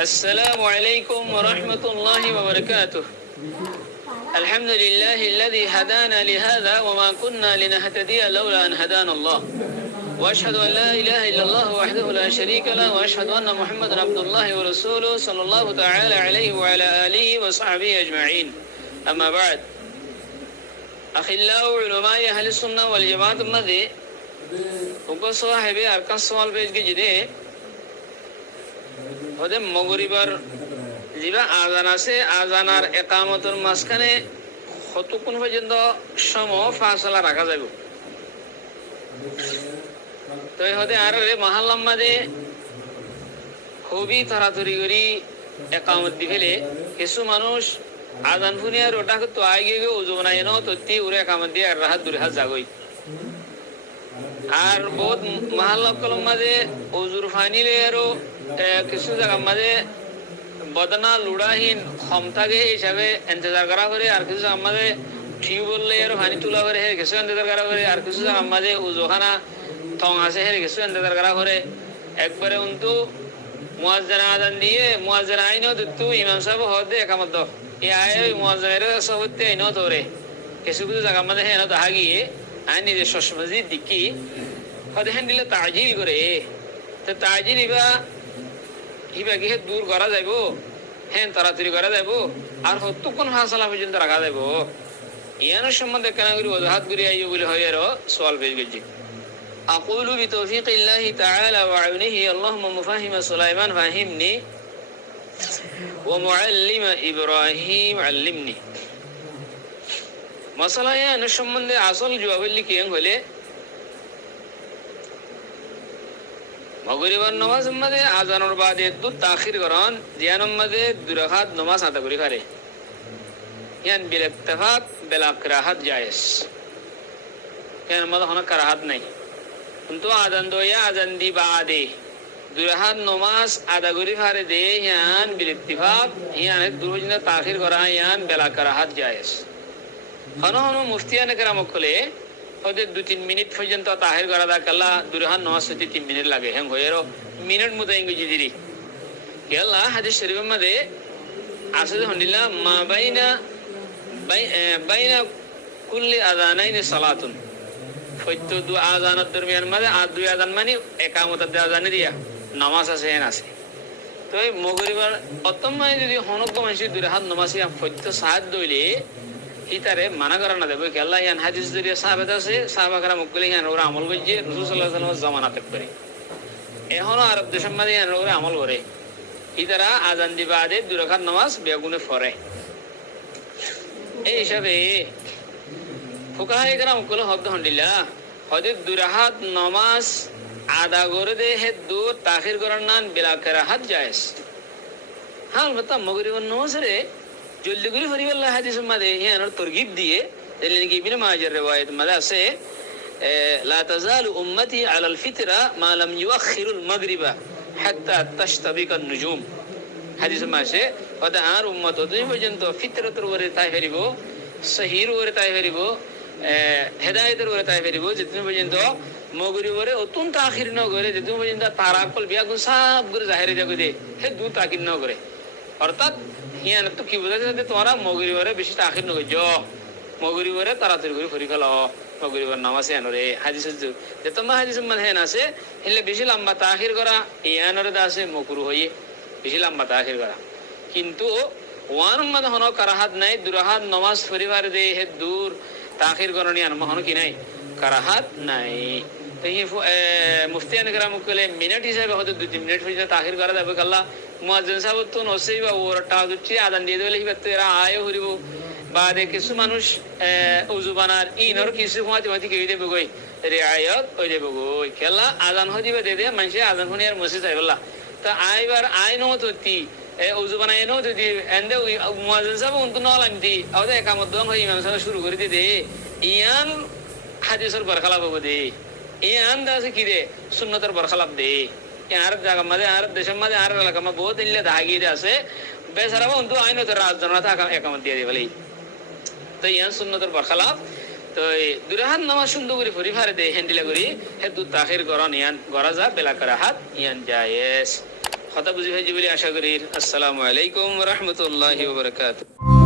السلام عليكم ورحمة الله وبركاته. الحمد لله الذي هدانا لهذا وما كنا لنهتدي لولا أن هدانا الله، وأشهد أن لا إله إلا الله وحده لا شريك له، وأشهد أن محمدا عبد الله ورسوله صلى الله تعالى عليه وعلى آله وصحبه أجمعين. أما بعد، أخلاء علماء أهل السنة والجماعة المذي وقص صاحبي أركان سوال بيج جدي هذا مغربر জিবা আজান আছে, আজানার একামতের মাঝখানে কতক্ষণ পর্যন্ত সময় ফাসলা রাখা যাবে? তো হতে আর মহাল্লার মাঝে খুবই তাড়াতাড়ি করে একামত দি ফেলে কিছু মানুষ আজান শুনে আর ওটা তো আগে গিয়ে উজু বানাই ন তত্তি উড়ে একামত দিয়ে আর রাহাত দূরে হাত জাগই। আর বহুত মহাল্লা কলম মাঝে উজুর ফানিলে আরো কিছু জায়গার মাঝে বদনা লুড়াহীন ক্ষমতাকে হিসাবে ইন্তজার করা করে, আর কিছু আমাদের টিউবওয়েল আর পানি তোলা করে হে কিছু ইন্তজার করা করে, আর কিছু আমাদের উজোখানা থং আছে হে কিছু ইন্তজার করা করে। একবারে কিন্তু মুয়াজ্জিন আযান দিয়ে মুয়াজ্জিন আইনো দিতু ইমাম সাহেব হদে একামত দাও এই আয় মুয়াজ্জিনের সহতে আইনো ধরে কিছু কিছু জায়গা আমাদের হে না তো আগিয়ে আইন নিজের মসজিদ দিকি হদে হেন দিলে তাজিল করে। তো তাজিল ইবা গিয়ে দূর করা যাইব, হ্যাঁ তাড়াতাড়ি করা যাইব, আর কতক্ষণ হাসালা পর্যন্ত রাখা যাইব? ইয়ানোর সম্বন্ধে কেন করি ওজাহাত করি আইব বলে হয় আরো সোয়াল পেশ গেছি। أقول بتوفيق الله تعالى وعونه اللهم مفهم سليمان فهمني ومعلم إبراهيم علمني. মশলা ইয়ানোর সম্বন্ধে আসল জবাব লিখিয়ে হলে মগরিবার নামাজ মধ্যে আজানোর বাদে দু তাখির করন জিয়ানোর মধ্যে দুরাকাত নামাজ আদা করি পারে ইয়ান বিল ইত্তেফাক বিলা কিরাহাত জায়েজ। ইয়ান মধ্যে কোনো কিরাহাত নাই, কিন্তু আজান দয়া আজান দি বাদে দুরাকাত নামাজ আদা করি পারে দে ইয়ান বিল ইত্তেফাক ইয়ান দুরুজনা তাখির করা ইয়ান বিলা কিরাহাত জায়েজ। হন হন মুফতিয়ানে কেরাম কলে ওদের 2-3 মিনিট পর্যন্ত তাহির করা দা কাল্লা দুরহান নামাজ হতে 3 মিনিট লাগে হ্যাঁ হয়েরো মিনিট মতো ইংরেজি দিদি আল্লাহ হাদিস শরীফের মধ্যে আছে আলহামদুলিল্লাহ মা বাইনা কুল্লি আযানাইনি সালাতুন ফয়তো দু আযানের দরমিয়ান মাঝে আর দুই আযান মানে একামত আযানে দিয়া নামাজ আছে হেন আছে। তো এই মগরিবার অতমায় যদি হনক মানুষ দুরহান নামাজ ইয়া ফয়তো সাহায্য দইলে ইতারে মানা করা না দেবে আল্লাহ ইয়ান হাদিস জরিয়া সাহাবাত আছে সাহাবাকরা মুকলি ইয়ান ওরা আমল করছে রাসূল সাল্লাল্লাহু আলাইহি ওয়াসাল্লাম জামানাতে করে এখনো আরব দেশের মধ্যে ইয়ান ওরা আমল করে ইতারা আজান দি বাদে দুই রাকাত নামাজ বেগুনে পড়ে। এই হিসাবে ফুকাহায়ে কেরাম কল হদ আলহামদুলিল্লাহ হদে দুই রাকাত নামাজ আদা করে দে হে দু তাখির করার নান বিলা কিরাহাত জায়েজ। হ্যাঁ আলবাত্তা মাগরিবের নামাজ রে জলদি করে হরিবাল্লাহ হাদিসের মধ্যে ইয়ানোর তরগিব দিয়ে এলিনকি ইবনে মাজার রিওয়ায়াত মধ্যে আছে লা তাজালু উম্মতি আলাল ফিতরা মা লাম ইউআখিরুল মাগরিবা হাত্তা তাশতাবিকা আন-নুজুম। হাদিসের মধ্যে ওদা আর উম্মত ওই পর্যন্ত ফিতরতের উপরে তাই ফেরিব, সহির উপরে তাই ফেরিব, হেদায়েতের উপরে তাই ফেরিব যেদিন পর্যন্ত মাগরিবরে অত্যন্ত আখির ন করে যেদিন পর্যন্ত তারাকল বিয়াগুন সব করে জাহিরে যাবে দে হে দু তাকির ন করে। অর্থাৎ ইয়ান তো কি বোঝা যাচ্ছে তোমরা মগরিবরে বেশি তাখির নয় মগরিবরে তাড়াতাড়ি করে ফরি ফেল মগরিবর নামাজ ইয়ানরে হাদিসের যে তোমার হাদিসের মানে হেন আছে হেলে বেশি লম্বা তাখির করা ইয়ানরে দা আছে মকরু হয়ে বেশি লম্বা তাখির করা। কিন্তু ওয়ান মধ্যে হন কারাহাত নাই দুরাহাত নামাজ পরিবার দে হে দূর তাখির করা নিয়ে হন কি নাই কারাহাত নাই। তো মুফতিয়ান কেরাম কলে মিনিট হিসাবে হয়তো 2-3 মিনিট পর্যন্ত তাখির করা যাবে আল্লাহ মুয়াজ্জিন সাহেব তো নসেই বা ওরটা হচ্ছে আজান দিয়ে দিলে হিবাতে এরা আয় হরিব বাদে কিছু মানুষ উজু বানার ইনর কিছু সময় মাতি কেই দেবে গই রিআয়াত ওই দেবে গই খেলা আজান হদিবে দে দে মানুষ আজান শুনি আর মসজিদ যাইবলা। তো আইবার আই নত হতি উজু বানাই নত হতি এন্ডে মুয়াজ্জিন সাহেব উন্ত নলামতি আওদে একামত দন হই ইমাম সাহেব শুরু করে দে ইয়ান হাদিসের বরখলাফ হবে দে ইয়ান দাসে কি দে সুন্নতের বরখলাফ দে। আরব জায়গা মাঝে আরব দেশের মাঝে আরব এলাকা মা বহুত ইল্লে দাগিয়ে আছে বেচারা কিন্তু আইনো তো রাজজনতা একামত দিয়ে দিবলি। তো ইয়ান সুন্নতের বরখলাফ তো দুরাহাত নামাজ সুন্দর করে পরিবারে দে হ্যান্ডিলা করি হে দু তাখির গরন ইয়ান গরা যা বেলা করা হাত ইয়ান জায়েজ। কথা বুঝি ভাই বলে আশা করি। আসসালামু আলাইকুম ওয়া রাহমাতুল্লাহি ওয়া বারাকাতুহু।